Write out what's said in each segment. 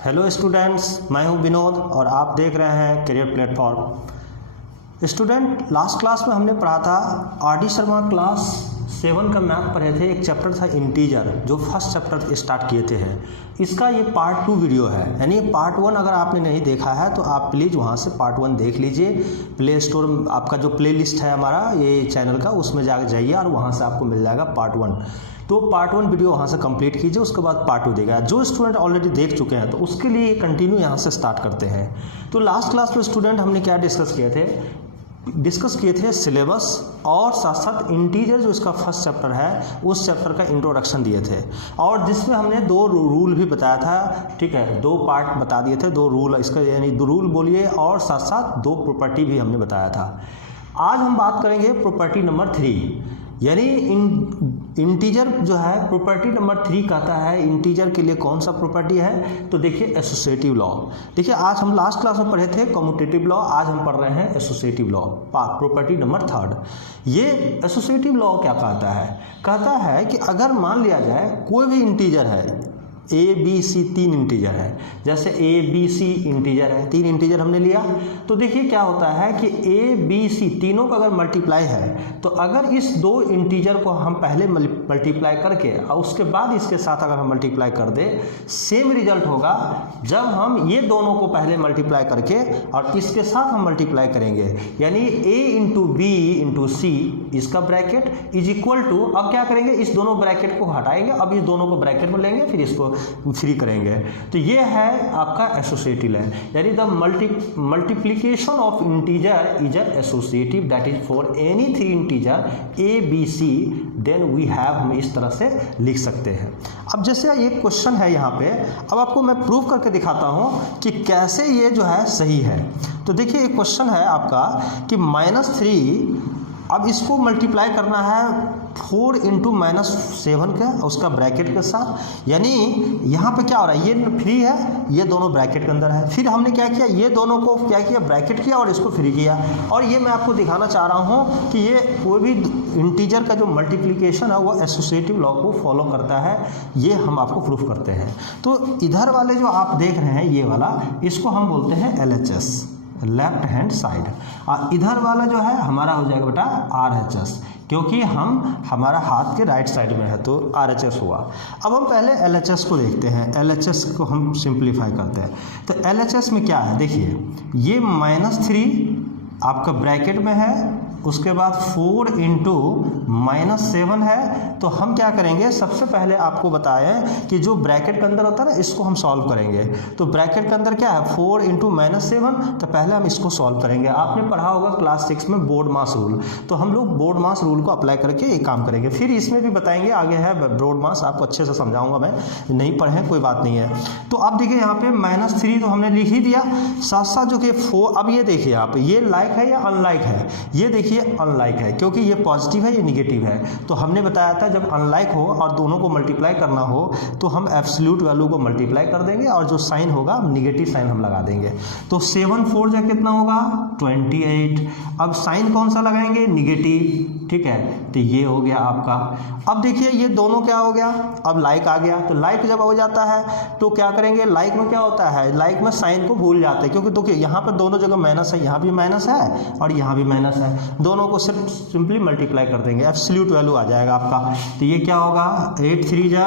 Hello students, मैं हूं विनोद और आप देख रहे हैं career platform. Student, last class में हमने पढ़ा था आर डी शर्मा क्लास 7 का मैथ पढ़े थे। एक चैप्टर था इंटीजर, जो फर्स्ट चैप्टर स्टार्ट किए थे। इसका ये पार्ट 2 वीडियो है, यानी पार्ट 1 अगर आपने नहीं देखा है तो आप प्लीज़ वहाँ से पार्ट 1 देख लीजिए। प्ले स्टोर आपका जो प्ले लिस्ट है हमारा ये चैनल का, उसमें जाइए और वहाँ से आपको मिल जाएगा पार्ट 1। तो पार्ट 1 वीडियो वहाँ से कंप्लीट कीजिए, उसके बाद पार्ट 2 देगा। जो स्टूडेंट ऑलरेडी देख चुके हैं तो उसके लिए कंटिन्यू यहाँ से स्टार्ट करते हैं। तो लास्ट क्लास में स्टूडेंट हमने क्या डिस्कस किए थे सिलेबस और साथ साथ इंटीजर जो इसका फर्स्ट चैप्टर है उस चैप्टर का इंट्रोडक्शन दिए थे, और जिसमें हमने 2 रूल भी बताया था। ठीक है, 2 पार्ट बता दिए थे, 2 रूल इसका, यानी 2 रूल बोलिए, और साथ साथ 2 प्रॉपर्टी भी हमने बताया था। आज हम बात करेंगे प्रॉपर्टी नंबर 3, यानी इंटीजर जो है प्रॉपर्टी नंबर 3 कहता है इंटीजर के लिए कौन सा प्रॉपर्टी है। तो देखिए एसोसिएटिव लॉ। देखिए आज हम लास्ट क्लास में पढ़े थे कम्यूटेटिव लॉ, आज हम पढ़ रहे हैं एसोसिएटिव लॉ, प्रॉपर्टी नंबर 3। ये एसोसिएटिव लॉ क्या कहता है? कहता है कि अगर मान लिया जाए कोई भी इंटीजर है, ए बी सी 3 इंटीजर है, जैसे ए बी सी इंटीजर है, 3 इंटीजर हमने लिया। तो देखिए क्या होता है कि ए बी सी तीनों का अगर मल्टीप्लाई है, तो अगर इस 2 इंटीजर को हम पहले मल्टीप्लाई करके और उसके बाद इसके साथ अगर हम मल्टीप्लाई कर दे, सेम रिजल्ट होगा जब हम ये दोनों को पहले मल्टीप्लाई करके और इसके साथ हम मल्टीप्लाई करेंगे। यानी ए इंटू बी इंटू सी इसका ब्रैकेट इज इक्वल टू, अब क्या करेंगे, इस दोनों ब्रैकेट को हटाएंगे, अब इस दोनों को ब्रैकेट में लेंगे, फिर इसको फ्री करेंगे। तो ये है आपका एसोसिएटिव है, यानी the multiplication of integer is a associative, that is for any 3 integer A B C, then we have, हम इस तरह से लिख सकते हैं। अब जैसे ये क्वेश्चन है यहाँ पे, अब आपको मैं प्रूव करके दिखाता हूँ कि कैसे ये जो है सही है। तो देखिए एक क्वेश्चन है आपका कि -3, अब इसको मल्टीप्लाई करना है 4 इंटू -7 के उसका ब्रैकेट के साथ, यानी यहाँ पे क्या हो रहा है, ये फ्री है, ये दोनों ब्रैकेट के अंदर है। फिर हमने क्या किया, ये दोनों को क्या किया, ब्रैकेट किया और इसको फ्री किया। और ये मैं आपको दिखाना चाह रहा हूँ कि ये कोई भी इंटीजर का जो मल्टीप्लिकेशन है वो एसोसिएटिव लॉ को फॉलो करता है, ये हम आपको प्रूफ करते हैं। तो इधर वाले जो आप देख रहे हैं ये वाला, इसको हम बोलते हैं LHS, लेफ्ट हैंड साइड, और इधर वाला जो है हमारा हो जाएगा बेटा RHS, क्योंकि हमारा हाथ के राइट साइड में है तो RHS हुआ। अब हम पहले LHS को देखते हैं, LHS को हम सिंप्लीफाई करते हैं। तो LHS में क्या है, देखिए ये -3 आपका ब्रैकेट में है, उसके बाद 4 इंटू -7 है। तो हम क्या करेंगे, सबसे पहले आपको बताएं कि जो ब्रैकेट के अंदर होता है ना, इसको हम सॉल्व करेंगे। तो ब्रैकेट के अंदर क्या है, 4 इंटू -7, तो पहले हम इसको सॉल्व करेंगे। आपने पढ़ा होगा क्लास 6 में बोर्ड मास रूल, तो हम लोग बोर्ड मास रूल को अप्लाई करके एक काम करेंगे। फिर इसमें भी बताएंगे, आगे है बोर्ड मास, आपको अच्छे से समझाऊंगा मैं, नहीं पढ़े कोई बात नहीं है। तो अब देखिए यहाँ पे -3 तो हमने लिख ही दिया, साथ साथ जो कि 4, अब ये देखिए आप, ये लाइक है या अनलाइक है, ये देखिए अनलाइक है, क्योंकि ये पॉजिटिव है ये निगेटिव है। तो हमने बताया था जब अनलाइक हो और दोनों को मल्टीप्लाई करना हो तो हम एब्सोल्यूट वैल्यू को मल्टीप्लाई कर देंगे और जो साइन होगा निगेटिव साइन हम लगा देंगे। तो 7 4 जा कितना होगा 28। अब साइन कौन सा लगाएंगे, निगेटिव, ठीक है। तो ये हो गया आपका। अब देखिए ये दोनों क्या हो गया, अब लाइक आ गया। तो लाइक जब हो जाता है तो क्या करेंगे, लाइक में क्या होता है, लाइक में साइन को भूल जाते हैं, क्योंकि देखिए यहाँ पर दोनों जगह माइनस है, यहाँ भी माइनस है और यहाँ भी माइनस है, दोनों को सिर्फ सिंपली मल्टीप्लाई कर देंगे, एब्सोल्यूट वैल्यू आ जाएगा आपका। तो ये क्या होगा, 8 3 जा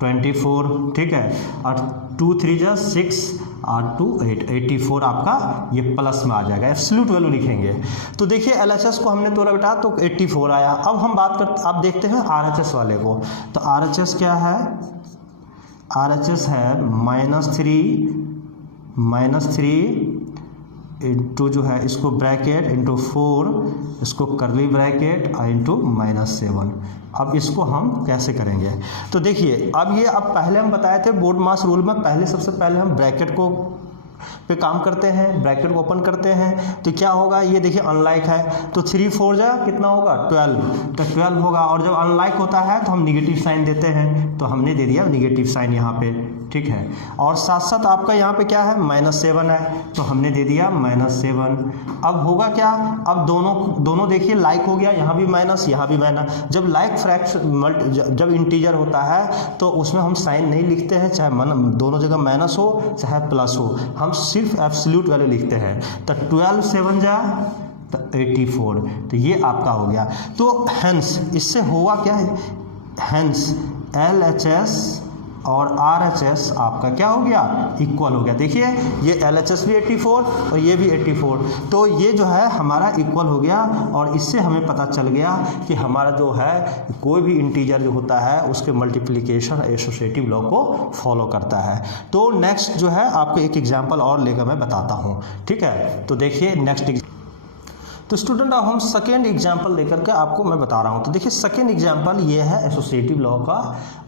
24, ठीक है, और 2 3 जा 6 और 2 8 84 आपका ये प्लस में आ जाएगा, एब्सोल्यूट वैल्यू लिखेंगे। तो देखिए LHS को हमने तोड़ा बेटा तो 84 आया। अब हम बात करते, आप देखते हैं RHS वाले को। तो RHS क्या है, RHS है -3 इंटू जो है इसको ब्रैकेट इंटू 4, इसको करली ब्रैकेट और इंटू -7। अब इसको हम कैसे करेंगे, तो देखिए अब ये, अब पहले हम बताए थे बोर्ड मास रूल में, पहले सबसे पहले हम ब्रैकेट को पे काम करते हैं, ब्रैकेट को ओपन करते हैं तो क्या होगा, ये देखिए अनलाइक है तो 3 4 जा कितना होगा 12, तो 12 होगा। और जब अनलाइक होता है तो हम निगेटिव साइन देते हैं, तो हमने दे दिया निगेटिव साइन यहाँ पे, ठीक है। और साथ साथ आपका यहाँ पे क्या है -7 है, तो हमने दे दिया -7। अब होगा क्या, अब दोनों देखिए लाइक हो गया, यहाँ भी माइनस यहाँ भी माइनस। जब लाइक फ्रैक्शन जब इंटीजर होता है तो उसमें हम साइन नहीं लिखते हैं, चाहे दोनों जगह माइनस हो चाहे प्लस हो, हम सिर्फ एब्सोल्यूट वैल्यू लिखते हैं। तो 12 7 जा 84, तो ये आपका हो गया। तो हेंस इससे हुआ क्या है, हेंस LHS और RHS आपका क्या हो गया, इक्वल हो गया। देखिए ये LHS भी 84 और ये भी 84, तो ये जो है हमारा इक्वल हो गया। और इससे हमें पता चल गया कि हमारा जो है कोई भी इंटीजर जो होता है उसके मल्टीप्लिकेशन एसोसिएटिव लॉ को फॉलो करता है। तो नेक्स्ट जो है आपको एक एग्जाम्पल और लेकर मैं बताता हूँ, ठीक है। तो देखिए नेक्स्ट, तो स्टूडेंट अब हम सेकेंड एग्जाम्पल लेकर के आपको मैं बता रहा हूँ। तो देखिए सेकेंड एग्जाम्पल ये है एसोसिएटिव लॉ का,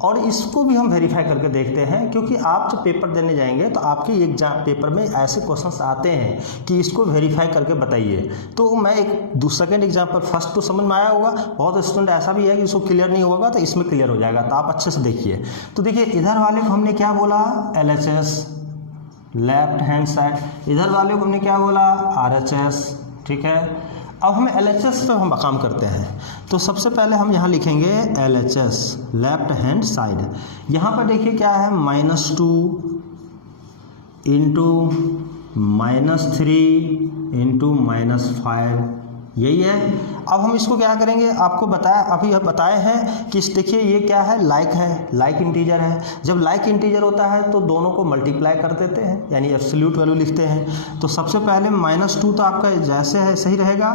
और इसको भी हम वेरीफाई करके देखते हैं, क्योंकि आप जब पेपर देने जाएंगे तो आपके एग्जाम पेपर में ऐसे क्वेश्चंस आते हैं कि इसको वेरीफाई करके बताइए। तो मैं एक सेकेंड एग्जाम्पल, फर्स्ट तो समझ में आया होगा, बहुत स्टूडेंट ऐसा भी है कि इसको क्लियर नहीं होगा, तो इसमें क्लियर हो जाएगा, तो आप अच्छे से देखिए। तो देखिए इधर वाले को हमने क्या बोला, LHS लेफ्ट हैंड साइड, इधर वाले को हमने क्या बोला, RHS, ठीक है। अब हम LHS पे हम काम करते हैं, तो सबसे पहले हम यहाँ लिखेंगे LHS लेफ्ट हैंड साइड। यहाँ पर देखिए क्या है, -2 इंटू -3 इंटू -5, यही है। अब हम इसको क्या करेंगे, आपको बताया अभी बताए हैं कि देखिए ये क्या है, लाइक है, लाइक इंटीजर है। जब लाइक इंटीजर होता है तो दोनों को मल्टीप्लाई कर देते हैं, यानी एब्सोल्यूट वैल्यू लिखते हैं। तो सबसे पहले -2 तो आपका जैसे है सही रहेगा,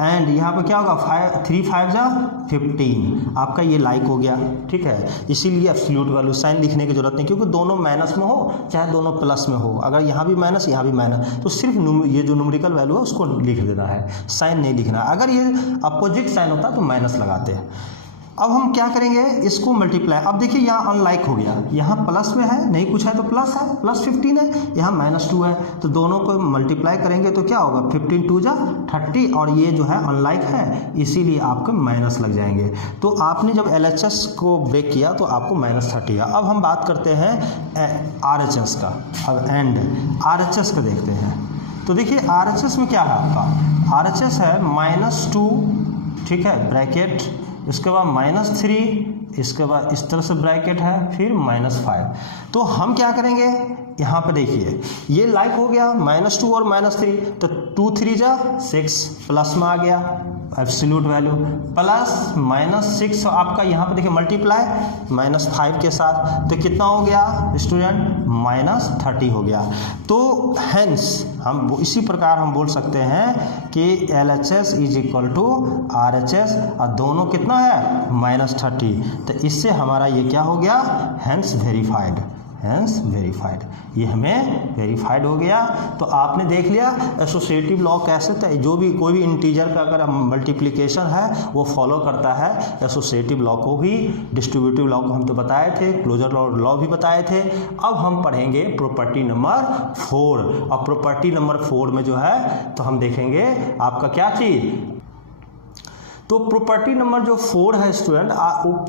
एंड यहाँ पे क्या होगा 3 5 जा 15, आपका ये लाइक हो गया, ठीक है। इसीलिए एब्सोल्यूट वैल्यू साइन लिखने की जरूरत नहीं, क्योंकि दोनों माइनस में हो चाहे दोनों प्लस में हो, अगर यहाँ भी माइनस यहाँ भी माइनस, तो सिर्फ ये जो न्यूमेरिकल वैल्यू है उसको लिख देना है, साइन नहीं लिखना। अगर ये अपोजिट साइन होता तो माइनस लगाते हैं। अब हम क्या करेंगे, इसको मल्टीप्लाई। अब देखिए यहाँ अनलाइक हो गया, यहाँ प्लस में है, नहीं कुछ है तो प्लस है, +15 है, यहाँ -2 है, तो दोनों को मल्टीप्लाई करेंगे तो क्या होगा, 15 2 जा 30, और ये जो है अनलाइक है इसीलिए आपको माइनस लग जाएंगे। तो आपने जब LHS को ब्रेक किया तो आपको -30 है। अब हम बात करते हैं RHS का। अब एंड RHS का देखते हैं। तो देखिए RHS में क्या है आपका, RHS है -2, ठीक है, ब्रैकेट, इसके बाद -3, इसके बाद इस तरह से ब्रैकेट है, फिर -5। तो हम क्या करेंगे, यहाँ पे देखिए ये लाइक हो गया, -2 और -3, तो 2 3 जा 6, प्लस में आ गया एब्सोल्यूट वैल्यू, प्लस -6 आपका यहाँ पे देखिए मल्टीप्लाई -5 के साथ, तो कितना हो गया स्टूडेंट, -30 हो गया। तो हेंस हम इसी प्रकार हम बोल सकते हैं कि LHS is equal to RHS, और दोनों कितना है -30, तो इससे हमारा ये क्या हो गया, हेंस वेरीफाइड, हेंस वेरीफाइड, ये हमें वेरीफाइड हो गया। तो आपने देख लिया एसोसिएटिव लॉ कैसे था, जो भी कोई भी इंटीजर का अगर मल्टीप्लिकेशन है वो फॉलो करता है एसोसिएटिव लॉ को भी। डिस्ट्रीब्यूटिव लॉ को हम तो बताए थे, क्लोजर लॉ भी बताए थे। अब हम पढ़ेंगे प्रॉपर्टी नंबर 4, और प्रॉपर्टी नंबर 4 में जो है तो हम देखेंगे आपका क्या चीज़, तो प्रॉपर्टी नंबर जो 4 है स्टूडेंट,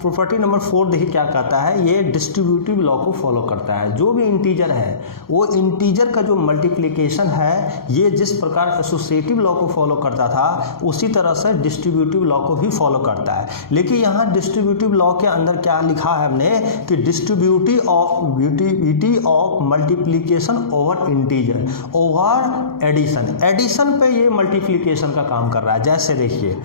प्रॉपर्टी नंबर 4 देखिए क्या कहता है, ये डिस्ट्रीब्यूटिव लॉ को फॉलो करता है। जो भी इंटीजर है वो इंटीजर का जो मल्टीप्लिकेशन है ये जिस प्रकार एसोसिएटिव लॉ को फॉलो करता था उसी तरह से डिस्ट्रीब्यूटिव लॉ को भी फॉलो करता है। लेकिन यहाँ डिस्ट्रीब्यूटिव लॉ के अंदर क्या लिखा है हमने कि distributivity of multiplication over integer over addition, addition पे ये मल्टीप्लिकेशन का काम कर रहा है। जैसे देखिए,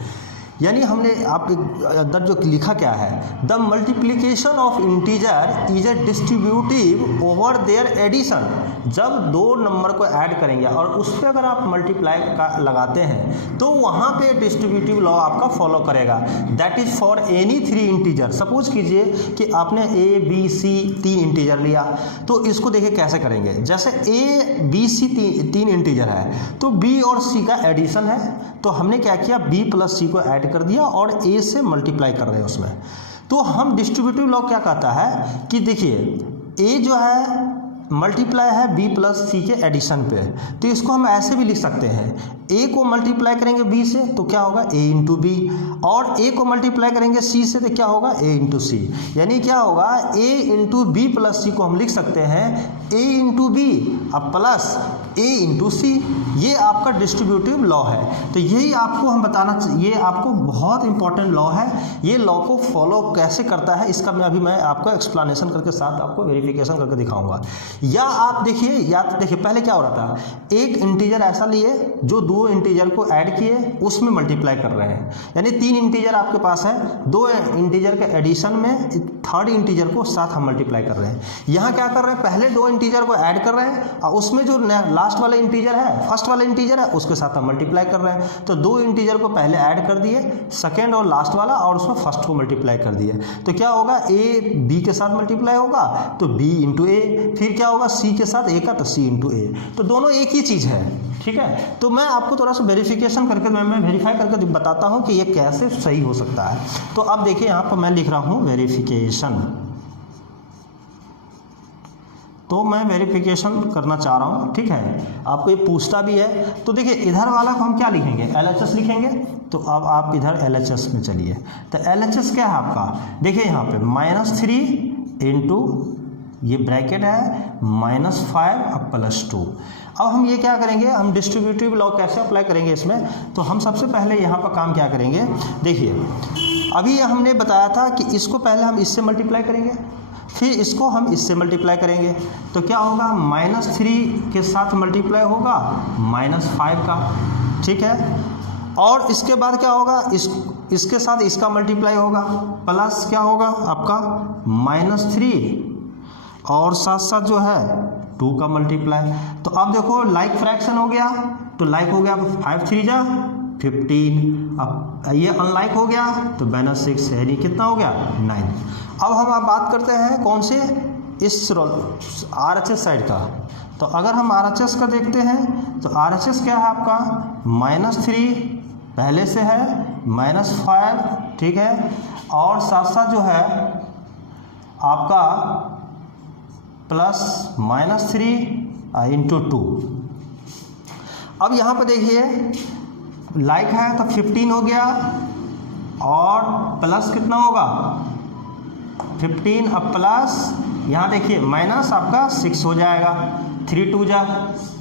यानी हमने आप अंदर जो लिखा क्या है, the multiplication of integer is a distributive over their addition. जब दो नंबर को ऐड करेंगे और उस पर अगर आप मल्टीप्लाई का लगाते हैं तो वहाँ पे डिस्ट्रीब्यूटिव लॉ आपका फॉलो करेगा। That is for any 3 integer. Suppose कीजिए कि आपने A B C 3 इंटीजर लिया, तो इसको देखिए कैसे करेंगे। जैसे A B C 3 इंटीजर है तो B और C का एडिशन है, तो हमने क्या किया B प्लस C को ऐड कर दिया और A से मल्टीप्लाई कर रहे हैं उसमें। तो हम डिस्ट्रीब्यूटिव लॉ क्या कहता है कि देखिए A जो है मल्टीप्लाई है b प्लस सी के एडिशन पे, तो इसको हम ऐसे भी लिख सकते हैं, a को मल्टीप्लाई करेंगे b से तो क्या होगा a इंटू बी, और a को मल्टीप्लाई करेंगे c से तो क्या होगा a इंटू सी, यानी क्या होगा a इंटू बी प्लस सी को हम लिख सकते हैं a इंटू बी अब प्लस a इंटू सी। ये आपका डिस्ट्रीब्यूटिव लॉ है। तो यही आपको हम बताना, ये आपको बहुत इंपॉर्टेंट लॉ है। ये लॉ को फॉलो कैसे करता है इसका मैं आपको एक्सप्लेनेशन करके साथ आपको वेरिफिकेशन करके दिखाऊंगा। या आप देखिए, या तो देखिए पहले क्या हो रहा था, एक इंटीजर ऐसा लिए जो दो इंटीजर को ऐड किए उसमें मल्टीप्लाई कर रहे हैं, यानी तीन इंटीजर आपके पास है, दो इंटीजर के एडिशन में थर्ड इंटीजर को साथ हम मल्टीप्लाई कर रहे हैं। यहाँ क्या कर रहे हैं, पहले दो इंटीजर को ऐड कर रहे हैं और उसमें जो लास्ट वाला इंटीजर है, फर्स्ट वाला इंटीजर है, उसके साथ हम मल्टीप्लाई कर रहे हैं। तो दो इंटीजर को पहले ऐड कर दिए, सेकेंड और लास्ट वाला, और उसमें फर्स्ट को मल्टीप्लाई कर दिए। तो क्या होगा, ए बी के साथ मल्टीप्लाई होगा तो बी इंटू ए, फिर क्या होगा सी के साथ ए का तो सी इंटू ए, तो दोनों एक ही चीज़ है। ठीक है, तो मैं आपको थोड़ा सा वेरिफिकेशन करके मैं वेरीफाई करके बताता हूँ कि ये कैसे सही हो सकता है। तो अब देखिए यहाँ पर मैं लिख रहा हूँ वेरिफिकेशन, तो मैं वेरिफिकेशन करना चाह रहा हूँ। ठीक है, आपको ये पूछता भी है। तो देखिए इधर वाला को हम क्या लिखेंगे, LHS लिखेंगे। तो अब आप इधर LHS में चलिए, तो LHS क्या है आपका, देखिए यहाँ पे -3 इंटू ये ब्रैकेट है -5 अब +2। अब हम ये क्या करेंगे, हम डिस्ट्रीब्यूटिव लॉ कैसे अप्लाई करेंगे इसमें, तो हम सबसे पहले यहाँ पर काम क्या करेंगे, देखिए अभी हमने बताया था कि इसको पहले हम इससे मल्टीप्लाई करेंगे, फिर इसको हम इससे मल्टीप्लाई करेंगे, तो क्या होगा -3 के साथ मल्टीप्लाई होगा -5 का। ठीक है, और इसके बाद क्या होगा, इसके साथ इसका मल्टीप्लाई होगा, प्लस क्या होगा आपका -3 और साथ साथ जो है 2 का मल्टीप्लाई। तो अब देखो लाइक फ्रैक्शन हो गया, तो लाइक हो गया 5 3 जा 15, अब ये अनलाइक हो गया तो -6, यानी कितना हो गया 9। अब हम आप बात करते हैं कौन से, इस RHS साइड का। तो अगर हम RHS का देखते हैं तो RHS क्या है आपका, -3 पहले से है, -5, ठीक है, और साथ साथ जो है आपका प्लस -3 इंटू 2। अब यहाँ पर देखिए लाइक है तो 15 हो गया, और प्लस कितना होगा 15, अब प्लस यहाँ देखिए माइनस आपका 6 हो जाएगा, 3 2 जा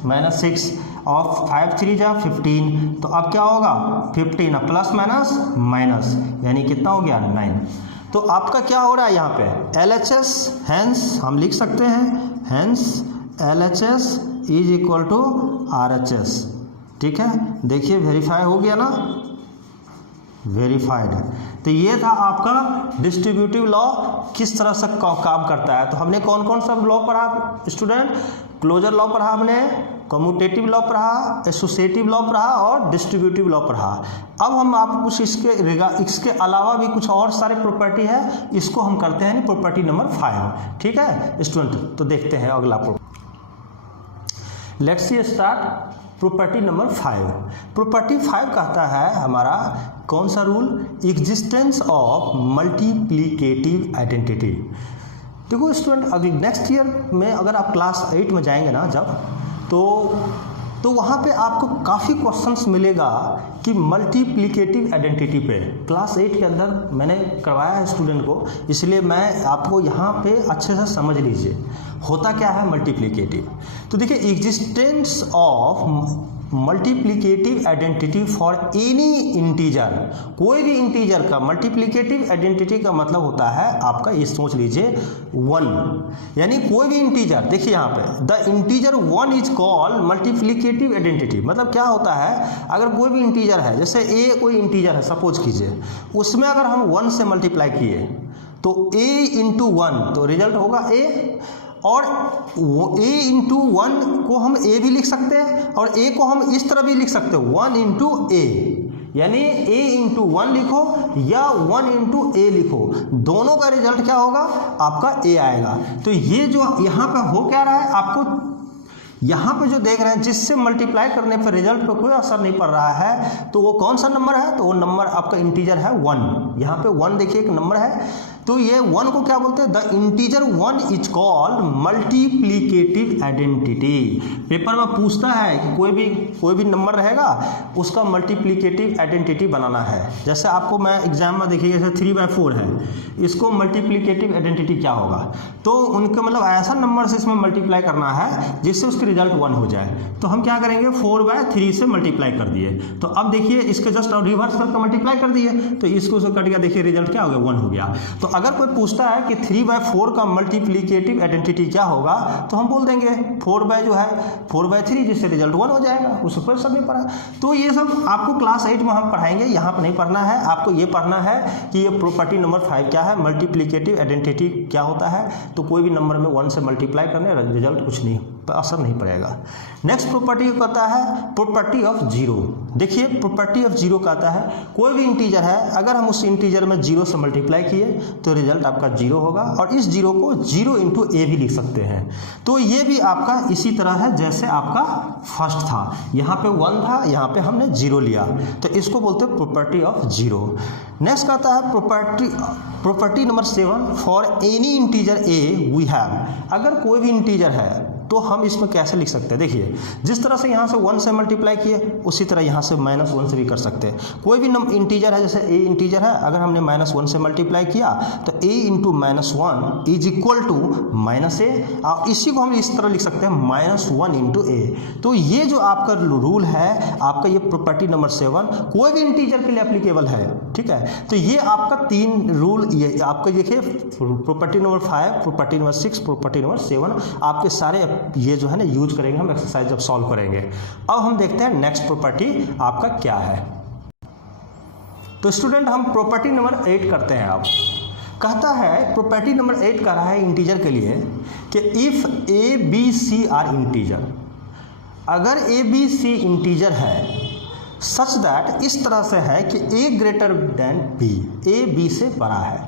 -6 और 5 3 जा 15, तो अब क्या होगा 15 अब प्लस माइनस माइनस, यानी कितना हो गया 9। तो आपका क्या हो रहा है यहाँ पे LHS, हैंस हम लिख सकते हैं hence LHS is equal to RHS। ठीक है, देखिए वेरीफाई हो गया ना, वेरीफाइड। तो ये था आपका डिस्ट्रीब्यूटिव लॉ किस तरह से काम करता है। तो हमने कौन कौन सा लॉ पढ़ा स्टूडेंट, क्लोजर लॉ पढ़ा हमने, कम्यूटेटिव लॉ पढ़ा, एसोसिएटिव लॉ पढ़ा और डिस्ट्रीब्यूटिव लॉ पढ़ा। अब हम आपको कुछ इसके अलावा भी कुछ और सारे प्रॉपर्टी है, इसको हम करते हैं प्रॉपर्टी नंबर 5। ठीक है स्टूडेंट, तो देखते हैं अगला property. Let's see start property number 5। Property 5 कहता है हमारा कौन सा rule, existence of multiplicative identity. देखो स्टूडेंट, अभी नेक्स्ट ईयर में अगर आप क्लास 8 में जाएंगे ना जब, तो वहाँ पे आपको काफ़ी क्वेश्चंस मिलेगा कि मल्टीप्लिकेटिव आइडेंटिटी पे। क्लास 8 के अंदर मैंने करवाया है स्टूडेंट को, इसलिए मैं आपको यहाँ पे अच्छे से समझ लीजिए होता क्या है मल्टीप्लिकेटिव। तो देखिए existence of multiplicative identity for any integer, कोई भी इंटीजर का मल्टीप्लिकेटिव आइडेंटिटी का मतलब होता है आपका, ये सोच लीजिए 1, यानी कोई भी इंटीजर, देखिए यहाँ पे the integer 1 is called multiplicative identity. मतलब क्या होता है, अगर कोई भी इंटीजर है, जैसे a कोई इंटीजर है सपोज कीजिए, उसमें अगर हम 1 से मल्टीप्लाई किए तो a इंटू 1 तो रिजल्ट होगा a, और a इंटू 1 को हम a भी लिख सकते हैं और a को हम इस तरह भी लिख सकते हैं 1 इंटू a, यानी a इंटू 1 लिखो या 1 इंटू a लिखो, दोनों का रिजल्ट क्या होगा आपका a आएगा। तो ये जो यहाँ पे हो क्या रहा है, आपको यहाँ पे जो देख रहे हैं जिससे मल्टीप्लाई करने पर रिजल्ट पे कोई असर नहीं पड़ रहा है, तो वो कौन सा नंबर है, तो वो नंबर आपका इंटीजर है 1। यहाँ पे 1 देखिए एक नंबर है। तो ये 1 को क्या बोलते हैं, the integer 1 is called multiplicative identity. Paper में पूछता है कि कोई भी नंबर रहेगा उसका मल्टीप्लिकेटिव आइडेंटिटी बनाना है। जैसे आपको मैं एग्जाम में देखिए, जैसे 3/4 है, इसको मल्टीप्लिकेटिव आइडेंटिटी क्या होगा, तो उनके मतलब ऐसा नंबर से इसमें मल्टीप्लाई करना है जिससे उसके रिजल्ट 1 हो जाए। तो हम क्या करेंगे, 4/3 से मल्टीप्लाई कर दिए, तो अब देखिए इसके जस्ट रिवर्स करके मल्टीप्लाई कर दिए, तो इसको से कट गया, देखिए रिजल्ट क्या हो गया, 1 हो गया। तो अगर कोई पूछता है कि 3/4 का मल्टीप्लिकेटिव आइडेंटिटी क्या होगा, तो हम बोल देंगे 4/3 जिससे रिजल्ट 1 हो जाएगा, उसको कोई असर नहीं पड़ा। तो ये सब आपको क्लास 8 में हम पढ़ाएंगे, यहाँ पर नहीं पढ़ना है। आपको ये पढ़ना है कि ये प्रॉपर्टी नंबर 5 क्या है, मल्टीप्लिकेटिव आइडेंटिटी क्या होता है। तो कोई भी नंबर में 1 से मल्टीप्लाई करने रिजल्ट कुछ नहीं, असर नहीं पड़ेगा। नेक्स्ट प्रॉपर्टी कहता है प्रॉपर्टी ऑफ जीरो। देखिए प्रॉपर्टी ऑफ जीरो कहता है कोई भी इंटीजर है, अगर हम उस इंटीजर में 0 से मल्टीप्लाई किए तो रिजल्ट आपका 0 होगा, और इस 0 को 0 × a भी लिख सकते हैं। तो ये भी आपका इसी तरह है जैसे आपका फर्स्ट था, यहाँ पे 1 था, यहाँ पे हमने 0 लिया, तो इसको बोलते हैं प्रॉपर्टी ऑफ जीरो। नेक्स्ट कहता है property number 7 for any integer a we have. अगर कोई भी इंटीजर है तो हम इसमें कैसे लिख सकते हैं, देखिए जिस तरह से यहाँ से 1 से मल्टीप्लाई किए उसी तरह यहाँ से -1 से भी कर सकते हैं। कोई भी इंटीजर है, जैसे a इंटीजर है, अगर हमने -1 से मल्टीप्लाई किया तो a × -1 is equal to -a, और इसी को हम इस तरह लिख सकते हैं -1 × a। तो ये जो आपका रूल है, आपका ये प्रॉपर्टी नंबर 7 कोई भी इंटीजर के लिए एप्लीकेबल है, ठीक है। तो ये आपका 3 रूल, ये आपका देखिए property number 5, property number 6, property number 7 आपके सारे ये जो है ना यूज करेंगे हम एक्सरसाइज जब सॉल्व करेंगे। अब हम देखते हैं नेक्स्ट प्रॉपर्टी आपका क्या है। तो स्टूडेंट हम प्रॉपर्टी नंबर 8 करते हैं। अब कहता है प्रॉपर्टी नंबर 8 कह रहा है इंटीजर के लिए कि if a b c are integer, अगर a b c इंटीजर है सच दैट, इस तरह से है कि a greater than b, a b से बड़ा है।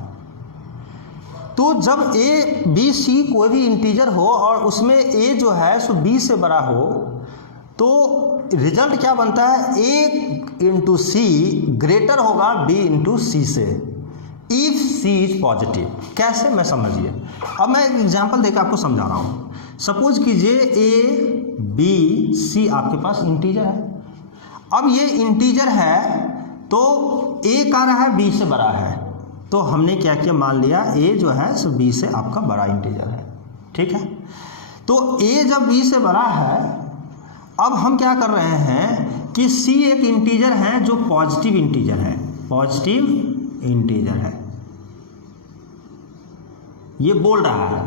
तो जब a b c कोई भी इंटीजर हो और उसमें a जो है सो b से बड़ा हो, तो रिजल्ट क्या बनता है, a × c ग्रेटर होगा b × c से, इफ c इज पॉजिटिव। कैसे, मैं समझिए। अब मैं एक एग्जांपल देकर आपको समझा रहा हूँ। सपोज कीजिए a b c आपके पास इंटीजर है। अब ये इंटीजर है तो a कह रहा है b से बड़ा है, तो हमने क्या किया, मान लिया a जो है सो b से आपका बड़ा इंटीजर है, ठीक है। तो a जब b से बड़ा है, अब हम क्या कर रहे हैं कि c एक इंटीजर है जो पॉजिटिव इंटीजर है, पॉजिटिव इंटीजर है, ये बोल रहा है।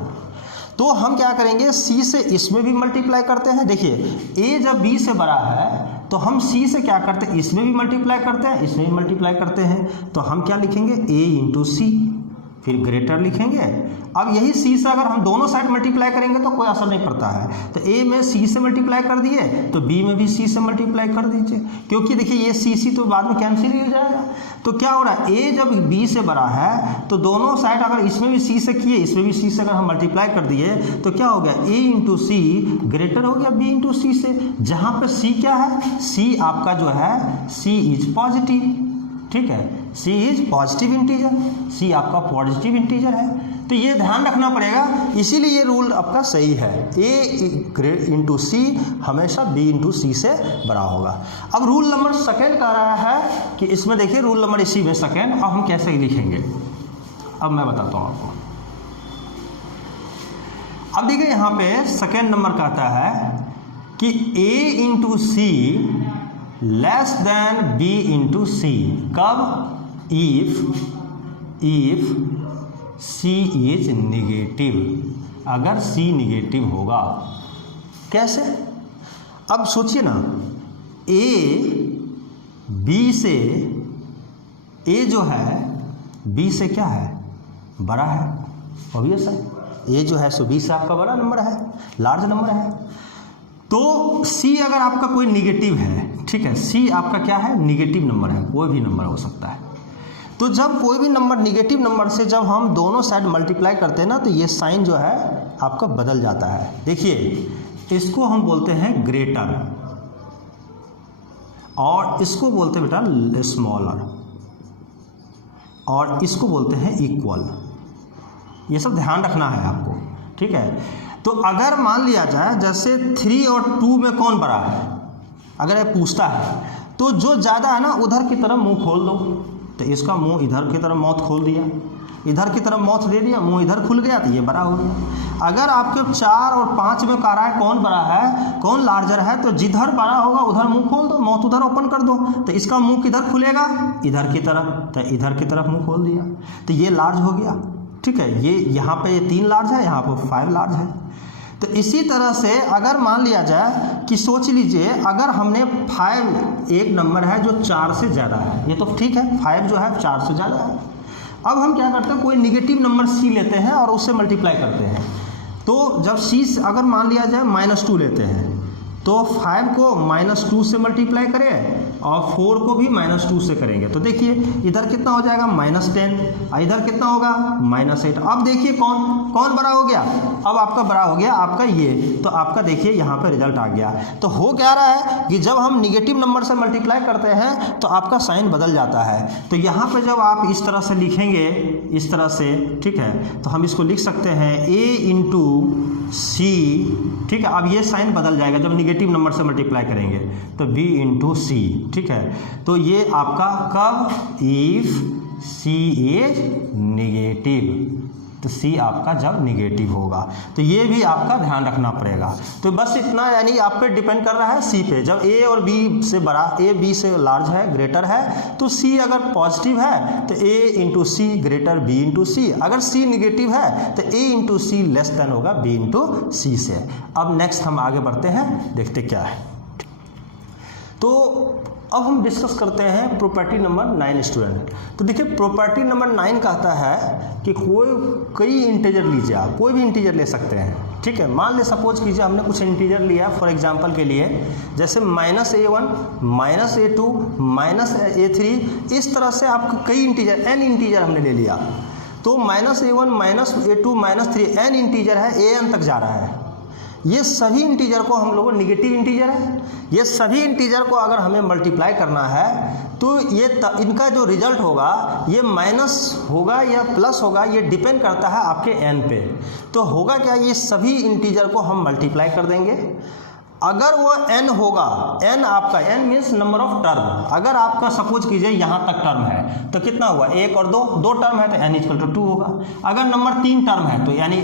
तो हम क्या करेंगे, c से इसमें भी मल्टीप्लाई करते हैं। देखिए a जब b से बड़ा है तो हम c से क्या करते हैं, इसमें भी मल्टीप्लाई करते हैं, इसमें भी मल्टीप्लाई करते हैं। तो हम क्या लिखेंगे, a × c, फिर ग्रेटर लिखेंगे। अब यही c से अगर हम दोनों साइड मल्टीप्लाई करेंगे तो कोई असर नहीं पड़ता है। तो a में c से मल्टीप्लाई कर दिए तो b में भी c से मल्टीप्लाई कर दीजिए, क्योंकि देखिए ये c तो बाद में कैंसिल ही हो जाएगा। तो क्या हो रहा है, a जब b से बड़ा है तो दोनों साइड अगर इसमें भी c से किए, इसमें भी c से अगर हम मल्टीप्लाई कर दिए तो क्या हो गया, a × c ग्रेटर हो गया b × c से, जहाँ पे c क्या है, c आपका जो है c इज पॉजिटिव, ठीक है, c is positive integer, c आपका पॉजिटिव इंटीजर है। तो ये ध्यान रखना पड़ेगा, इसीलिए ये रूल आपका सही है, a × c हमेशा b × c से बड़ा होगा। अब रूल नंबर 2 कह रहा है कि इसमें देखिए रूल नंबर इसी में 2, अब हम कैसे लिखेंगे, अब मैं बताता हूँ आपको। अब देखिए यहाँ पे 2 नंबर कहता है कि a × c less than b × c, कब, इफ c इज निगेटिव, अगर c निगेटिव होगा। कैसे, अब सोचिए ना, a b से, a जो है b से क्या है, बड़ा है, ऑब्वियस है, a जो है सो b से आपका बड़ा नंबर है, लार्ज नंबर है। तो c अगर आपका कोई निगेटिव है, ठीक है, c आपका क्या है, निगेटिव नंबर है, कोई भी नंबर हो सकता है। तो जब कोई भी नंबर निगेटिव नंबर से जब हम दोनों साइड मल्टीप्लाई करते हैं ना, तो ये साइन जो है आपका बदल जाता है। देखिए इसको हम बोलते हैं ग्रेटर और इसको बोलते हैं बेटा स्मॉलर और इसको बोलते हैं इक्वल। ये सब ध्यान रखना है आपको, ठीक है। तो अगर मान लिया जाए जैसे 3 और 2 में कौन बड़ा है, अगर ये पूछता है तो जो ज़्यादा है ना उधर की तरफ मुंह खोल दो, तो इसका मुंह इधर की तरफ माउथ खोल दिया, इधर की तरफ माउथ दे दिया, मुंह इधर खुल गया, तो ये बड़ा हो गया। अगर आपके 4 और 5 में कह रहा है कौन बड़ा है, कौन लार्जर है, तो जिधर बड़ा होगा उधर मुंह खोल दो, माउथ उधर ओपन कर दो, तो इसका मुंह किधर खुलेगा, इधर की तरफ, तो इधर की तरफ मुंह खोल दिया, तो ये लार्ज हो गया, ठीक है। ये यहाँ पे ये 3 लार्ज है, यहाँ पे 5 लार्ज है। तो इसी तरह से अगर मान लिया जाए कि सोच लीजिए अगर हमने 5 एक नंबर है जो 4 से ज़्यादा है, ये तो ठीक है, 5 जो है 4 से ज़्यादा है। अब हम क्या करते हैं, कोई निगेटिव नंबर c लेते हैं और उससे मल्टीप्लाई करते हैं। तो जब c अगर मान लिया जाए -2 लेते हैं, तो 5 को -2 से मल्टीप्लाई करें और 4 को भी -2 से करेंगे, तो देखिए इधर कितना हो जाएगा -10, इधर कितना होगा -8। अब देखिए कौन बड़ा हो गया, अब आपका बड़ा हो गया आपका ये, तो आपका देखिए यहाँ पे रिजल्ट आ गया। तो हो क्या रहा है कि जब हम निगेटिव नंबर से मल्टीप्लाई करते हैं तो आपका साइन बदल जाता है। तो यहाँ पे जब आप इस तरह से लिखेंगे, इस तरह से, ठीक है, तो हम इसको लिख सकते हैं a × c, ठीक है। अब ये साइन बदल जाएगा जब निगेटिव नंबर से मल्टीप्लाई करेंगे, तो b × c, ठीक है। तो ये आपका कब, इफ c इज नेगेटिव, तो c आपका जब नेगेटिव होगा, तो ये भी आपका ध्यान रखना पड़ेगा। तो बस इतना, यानी आप पे डिपेंड कर रहा है c पे। जब a और b से बड़ा, a b से लार्ज है, ग्रेटर है, तो c अगर पॉजिटिव है तो a × c greater b × c, अगर c निगेटिव है तो a × c लेस देन होगा b × c से। अब नेक्स्ट हम आगे बढ़ते हैं, देखते क्या है। तो अब हम डिस्कस करते हैं प्रॉपर्टी नंबर 9 स्टूडेंट। तो देखिए प्रॉपर्टी नंबर 9 कहता है कि कई इंटीजर लीजिए, आप कोई भी इंटीजर ले सकते हैं, ठीक है। मान ले सपोज कीजिए हमने कुछ इंटीजर लिया, फॉर एग्जांपल के लिए जैसे -a1, -a2, -a3, इस तरह से आपको कई इंटीजर, n इंटीजर हमने ले लिया। तो -a1, -a2, -3 n इंटीजर है, an तक जा रहा है। ये सभी इंटीजर को हम लोगों, निगेटिव इंटीजर है, ये सभी इंटीजर को अगर हमें मल्टीप्लाई करना है तो ये इनका जो रिजल्ट होगा ये माइनस होगा या प्लस होगा, ये डिपेंड करता है आपके n पे। तो होगा क्या, ये सभी इंटीजर को हम मल्टीप्लाई कर देंगे। अगर वो n होगा, n आपका, n means number of term, अगर आपका सपोज कीजिए यहाँ तक टर्म है तो कितना हुआ, 1 और 2 टर्म है तो n = 2 होगा। अगर नंबर 3 टर्म है तो यानी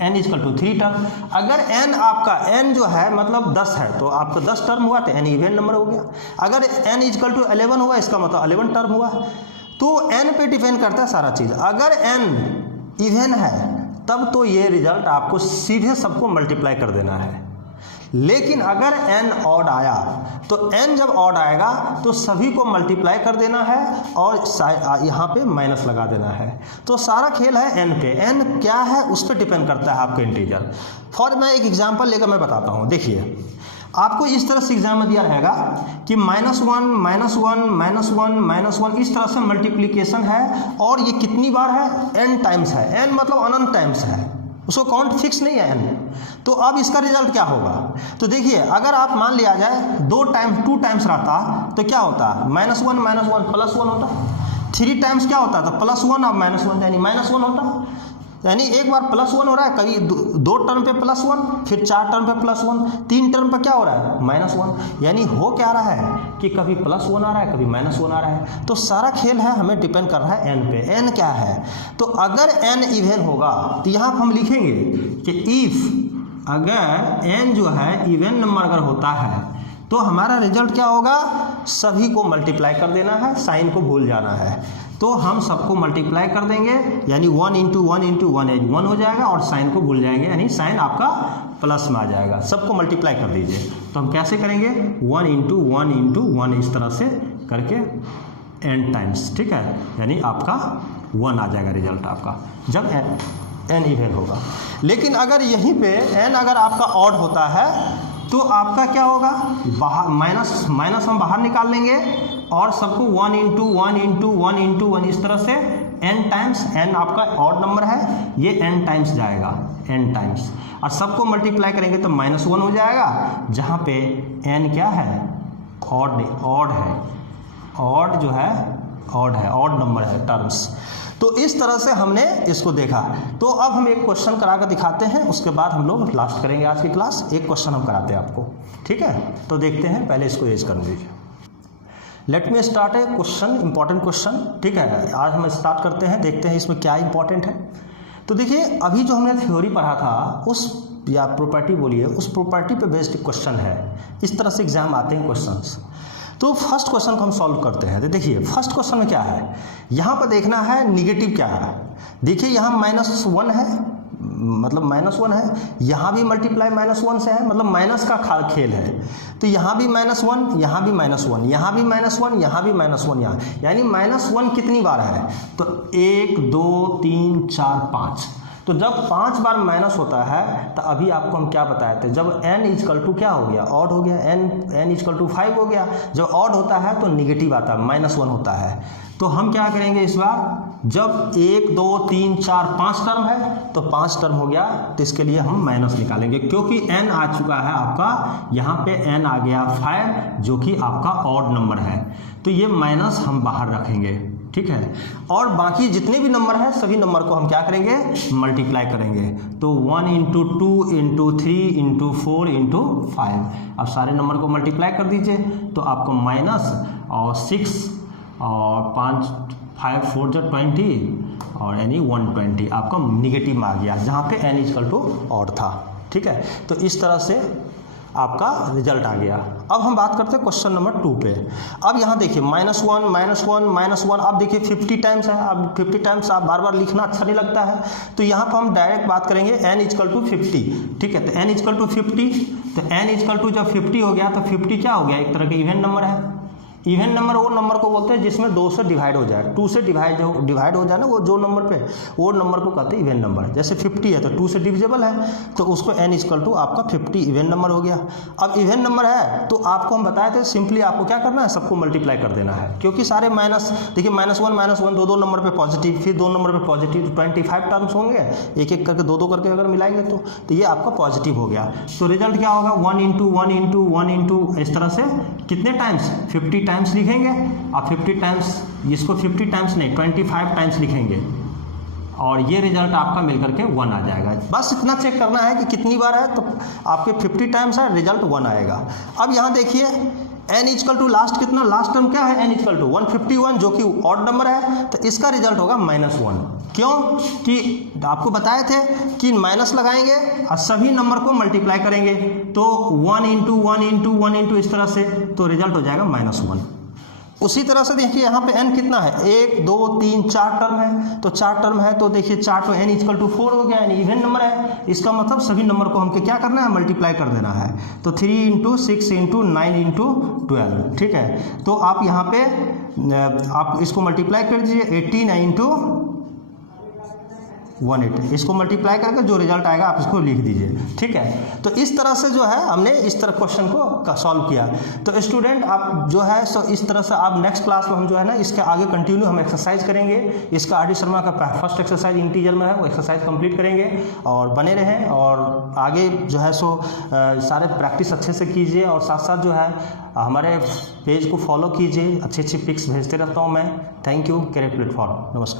n = 3 टर्म। अगर n आपका, n जो है मतलब 10 है तो आपका 10 टर्म हुआ तो n इवन नंबर हो गया। अगर n = 11 हुआ इसका मतलब 11 टर्म हुआ। तो n पे डिपेंड करता है सारा चीज़। अगर n इवन है तब तो ये रिजल्ट आपको सीधे सबको मल्टीप्लाई कर देना है। लेकिन अगर n ऑड आया तो n जब ऑड आएगा तो सभी को मल्टीप्लाई कर देना है और यहाँ पे माइनस लगा देना है। तो सारा खेल है n पे। n क्या है उस पर डिपेंड करता है आपका इंटीजर। मैं एक एग्जांपल लेकर मैं बताता हूँ। देखिए आपको इस तरह से एग्जाम में दिया रहेगा कि -1 इस तरह से मल्टीप्लिकेशन है और ये कितनी बार है, n टाइम्स है। n मतलब अनंत टाइम्स है, उसको काउंट फिक्स नहीं है n। तो अब इसका रिजल्ट क्या होगा, तो देखिए अगर आप मान लिया जाए 2 टाइम्स रहता तो क्या होता, -1 +1 होता। 3 टाइम्स क्या होता था, +1 अब -1 यानी -1 होता। यानी एक बार +1 हो रहा है, कभी 2 टर्म पे +1, फिर 4 टर्म पे +1, 3 टर्म पे क्या हो रहा है, -1। यानी हो क्या रहा है कि कभी +1 आ रहा है, कभी -1 आ रहा है। तो सारा खेल है, हमें डिपेंड कर रहा है n पे। n क्या है, तो अगर n इवन होगा तो यहाँ हम लिखेंगे कि इफ अगर n जो है इवन नंबर अगर होता है तो हमारा रिजल्ट क्या होगा, सभी को मल्टीप्लाई कर देना है, साइन को भूल जाना है। तो हम सबको मल्टीप्लाई कर देंगे, यानी 1 × 1 × 1 हो जाएगा और साइन को भूल जाएंगे, यानी साइन आपका प्लस में आ जाएगा। सबको मल्टीप्लाई कर दीजिए। तो हम कैसे करेंगे, 1 × 1 × 1 इस तरह से करके n टाइम्स, ठीक है, यानी आपका 1 आ जाएगा रिजल्ट आपका जब n इवन होगा। लेकिन अगर यहीं पे n अगर आपका ऑड होता है तो आपका क्या होगा, बाहर माइनस हम बाहर निकाल लेंगे और सबको 1 × 1 × 1 × 1 इस तरह से n टाइम्स, n आपका ऑड नंबर है, ये n टाइम्स जाएगा, n टाइम्स, और सबको मल्टीप्लाई करेंगे तो -1 हो जाएगा, जहाँ पे n क्या है, ऑड है, ऑड जो है ऑड नंबर है, टर्म्स। तो इस तरह से हमने इसको देखा। तो अब हम एक क्वेश्चन करा कर दिखाते हैं, उसके बाद हम लोग लास्ट करेंगे आज की क्लास। एक क्वेश्चन हम कराते हैं आपको, ठीक है। तो देखते हैं, पहले इसको एज कर दीजिए। लेट मी स्टार्ट ए क्वेश्चन, इंपॉर्टेंट क्वेश्चन, ठीक है। आज हम स्टार्ट करते हैं, देखते हैं इसमें क्या इंपॉर्टेंट है। तो देखिए, अभी जो हमने थ्योरी पढ़ा था उस, या प्रॉपर्टी बोलिए, उस प्रॉपर्टी पे बेस्ड क्वेश्चन है। इस तरह से एग्जाम आते हैं क्वेश्चंस। तो फर्स्ट क्वेश्चन को हम सॉल्व करते हैं। तो देखिए फर्स्ट क्वेश्चन में क्या है, यहाँ पर देखना है निगेटिव क्या है। देखिए यहाँ -1 है, मतलब -1 है, यहाँ भी मल्टीप्लाई -1 से है, मतलब माइनस का खेल है। तो यहाँ भी -1, यहाँ भी -1, यहाँ भी -1, यहाँ भी -1, यहाँ, यानी -1 कितनी बार है, तो 1 2 3 4 5। तो जब 5 बार माइनस होता है, तो अभी आपको हम क्या बताए थे, जब n इक्वल टू क्या हो गया, ऑड हो गया, n इक्वल टू 5 हो गया। जब ऑड होता है तो निगेटिव आता है, -1 होता है। तो हम क्या करेंगे इस बार, जब 1 2 3 4 5 टर्म है, तो 5 टर्म हो गया, तो इसके लिए हम माइनस निकालेंगे, क्योंकि n आ चुका है आपका, यहाँ पे n आ गया 5, जो कि आपका ऑड नंबर है। तो ये माइनस हम बाहर रखेंगे, ठीक है। और बाकी जितने भी नंबर हैं सभी नंबर को हम क्या करेंगे, मल्टीप्लाई करेंगे। तो 1 × 2 × 3 × 4 × 5, अब सारे नंबर को मल्टीप्लाई कर दीजिए, तो आपको माइनस और 6 और 5 5 4 जो 20 और यानी 120 आपका निगेटिव में आ गया, जहाँ पे n इक्वल टू ऑड था, ठीक है। तो इस तरह से आपका रिजल्ट आ गया। अब हम बात करते हैं क्वेश्चन नंबर 2 पे। अब यहाँ देखिए -1 -1 -1, अब देखिए 50 टाइम्स है। अब 50 टाइम्स आप बार बार लिखना अच्छा नहीं लगता है, तो यहाँ पर हम डायरेक्ट बात करेंगे n इक्वल टू 50, ठीक है। तो n इक्वल टू 50, तो n इक्वल टू जब 50 हो गया, तो 50 क्या हो गया, एक तरह का इवन नंबर है। इवन नंबर वो नंबर को बोलते हैं जिसमें 2 से डिवाइड हो जाए, 2 से डिवाइड हो जाए ना, वो जो नंबर पे, वो नंबर को कहते हैं इवन नंबर। जैसे 50 है तो 2 से डिविजिबल है, तो उसको n इक्वल टू आपका 50 इवन नंबर हो गया। अब इवन नंबर है तो आपको हम बताए थे, सिंपली आपको क्या करना है, सबको मल्टीप्लाई कर देना है, क्योंकि सारे माइनस, देखिए -1 दो नंबर पे पॉजिटिव, फिर 2 नंबर पे पॉजिटिव, 25 टर्म्स होंगे, एक एक करके 2 करके अगर मिलाएंगे तो ये आपका पॉजिटिव हो गया। तो रिजल्ट क्या होगा, 1 × 1 × 1 × इस तरह से कितने टाइम्स, 50 टाइम्स लिखेंगे। आप 50 टाइम्स, इसको 50 टाइम्स नहीं 25 टाइम्स लिखेंगे, और ये रिजल्ट आपका मिलकर के 1 आ जाएगा। बस इतना चेक करना है कि कितनी बार है, तो आपके 50 टाइम्स है, रिजल्ट 1 आएगा। अब यहाँ देखिए n इक्वल टू लास्ट कितना, लास्ट टर्म क्या है, n इक्वल टू 151, जो कि ऑड नंबर है, तो इसका रिजल्ट होगा -1। क्यों कि आपको बताए थे कि माइनस लगाएंगे और सभी नंबर को मल्टीप्लाई करेंगे, तो 1 × 1 × 1 × इस तरह से, तो रिजल्ट हो जाएगा -1। उसी तरह से देखिए यहाँ पे n कितना है, 1 2 3 4 टर्म है, तो 4 टर्म है, तो देखिए 4 तो n इक्वल टू 4 हो गया, यानी इवन नंबर है। इसका मतलब सभी नंबर को हमको क्या करना है, मल्टीप्लाई कर देना है। तो 3 × 6 × 9 × 12, ठीक है। तो आप यहाँ पे आप इसको मल्टीप्लाई कर दीजिए, 18 × 180, इसको मल्टीप्लाई करके जो रिजल्ट आएगा आप इसको लिख दीजिए, ठीक है। तो इस तरह से जो है हमने इस तरह क्वेश्चन को सॉल्व किया। तो स्टूडेंट आप जो है सो इस तरह से आप नेक्स्ट क्लास में हम जो है ना इसके आगे कंटिन्यू हम एक्सरसाइज करेंगे। इसका आर डी शर्मा का फर्स्ट एक्सरसाइज इंटीजर में है, वो एक्सरसाइज कंप्लीट करेंगे, और बने रहें, और आगे जो है सो सारे प्रैक्टिस अच्छे से कीजिए, और साथ साथ जो है हमारे पेज को फॉलो कीजिए, अच्छी अच्छी पिक्स भेजते रहता हूँ मैं। थैंक यू, कैरियर प्लेटफॉर्म, नमस्कार।